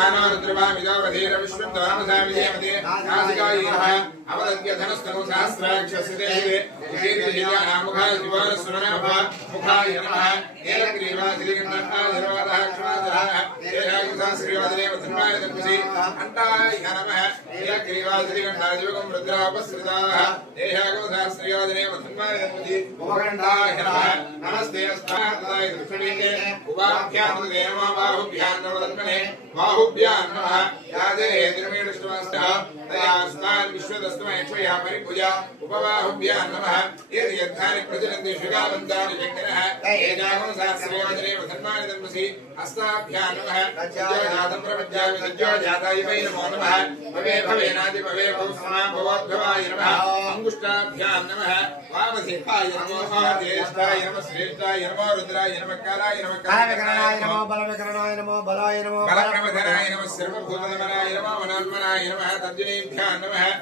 मानवरुद्रभामिदोवधीर विश्वन्तरामसामिदेवते नासिकायिनः अवदद्य धनस्तनु सहस्राक्षसिते मुखाय जीवनस्वरनः मुखाय नमः नीलग्रीवा श्रीगन्धर्वाधरवादः क्षमाधरः देहायुधाश्रीवाददेव धर्माय दर्पसि अण्डाय नमः नीलग्रीवा श्रीगन्धादिवगं रुद्रापसृताः देहायुधाश्रीवाददेव धर्माय दर्पसि मोगण्डाय नमः नमस्ते अस्ताय दृष्टिने उपाभ्यां देवा बाहुभ्यां नवदत्मने बाहुभ्यां नमः यादे द्रमेणष्टमस्तः तयास्तान् विश्वदस्तमैक्षया परिपूजा उपबाहुभ्यां नमः यदि यद्धानि प्रचलन्ति शुगावन्तानि शक्तिनः एजागुण सहस्रयोजने धर्माणि दर्पसि हस्ताभ्यां नमः सज्जोजातं प्रपद्यामि सज्जोजाताय वै नमो नमः भवे भवेनादि भवे भवसमा भवोद्भवाय नमः अंगुष्ठाभ्यां नमः वामसिंहाय नमः ज्येष्ठाय नमः श्रेष्ठाय नमः रुद्राय नमः कालाय नमः कालविकरणाय नमः बलविकरणाय नमः बलाय नमः बलप्रमथनाय नमः सर्वभूतनमनाय नमः वनात्मनाय नमः तर्जनीभ्यां नमः